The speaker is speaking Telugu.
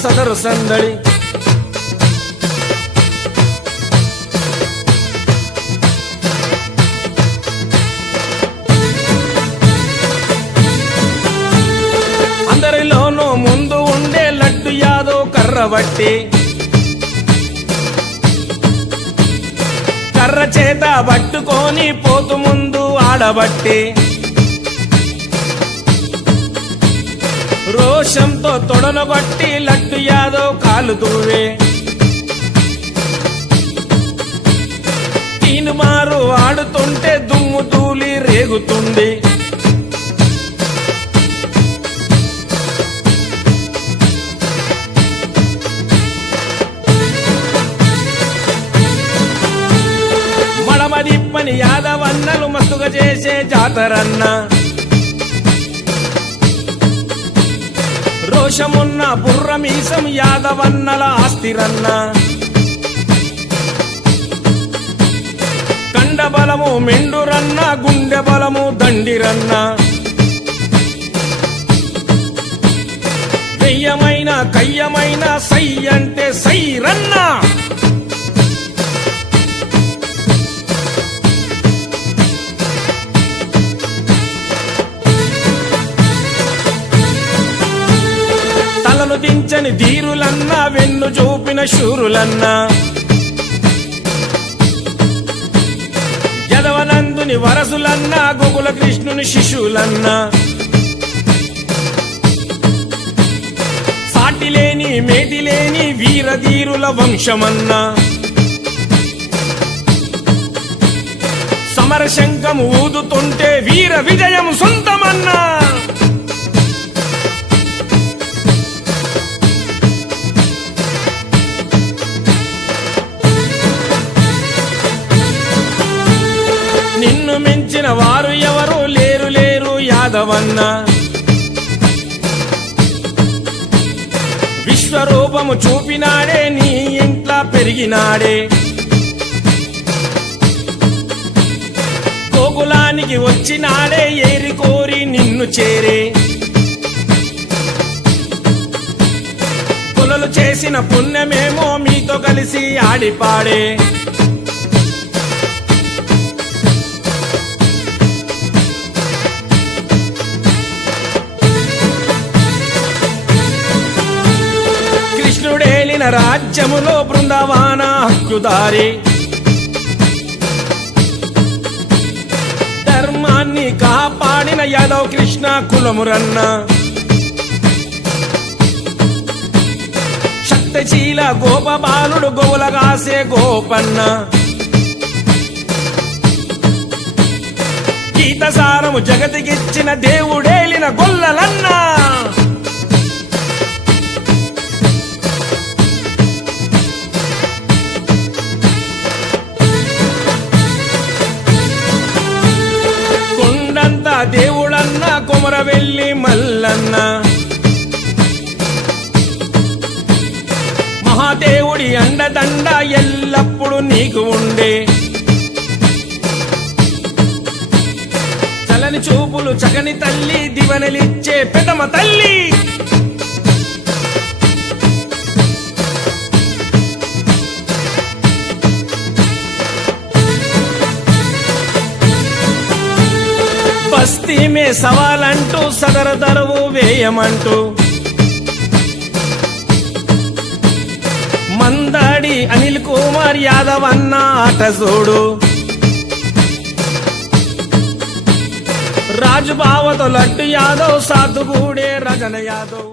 సదరు సందడి. అందరిలోనూ ముందు ఉండే లడ్డు యాదవ్ కర్రబట్టి, కర్ర చేత పట్టుకొని పోతు ముందు ఆడబట్టి, రోషంతో తొడనబట్టి లడ్డు యాదవ్ కాలు తూవే. తీనుమారు ఆడుతుంటే దుమ్ము తూలి రేగుతుంది. మడమదిప్పని యాదవన్నలు మస్తుగా చేసే జాతరన్న, రోషమున్న బుర్రమీసం యాదవన్నల ఆస్తిరన్న. కండబలము మెండురన్న, గుండె బలము దండిరన్న. దెయ్యమైన కయ్యమైన సై అంటే సై రన్న. తలను దించని ధీరులన్న, వెన్ను చూపిన శూరులన్న. యదవనందుని వరసులన్న, గోకుల కృష్ణుని శిశువులన్న. సాటిలేని మేటిలేని వీరధీరుల వంశమన్న. సమరశంఖం ఊదుతుంటే వీర విజయం సొంతమన్నా. నిన్ను మించిన వారు ఎవరు లేరు లేరు యాదవన్న. విశ్వరూపము చూపినాడే, నీ ఇంట్లో పెరిగినాడే. గోకులానికి వచ్చినాడే, ఏరి కోరి నిన్ను చేరే. కులలు చేసిన పుణ్యమేమో మీతో కలిసి ఆడిపాడే. కృష్ణుడేలిన రాజ్యములో బృందావన హక్కుదారి. ధర్మాన్ని కాపాడిన యాదవ్ కృష్ణ కులమురన్న. శక్తిశీల గోపబాలుడు గోవులగాసే గోపన్న. గీతసారము జగతికిచ్చిన దేవుడేలిన గొల్లలన్న. దేవుడన్న కొమరవెల్లి మల్లన్న. మహాదేవుడి అండదండ ఎల్లప్పుడు నీకు ఉండే. చలని చూపులు చకని తల్లి, దివనలిచ్చే పెదమ తల్లి. బస్తీ మే సవాలంటూ సదర దరువు వేయమంటూ, మందాడి అనిల్ కుమార్ యాదవ్ అన్న ఆట చూడు. రాజుబావతో లడ్డు యాదవ్, సాతుగూడే రజన యాదవ్.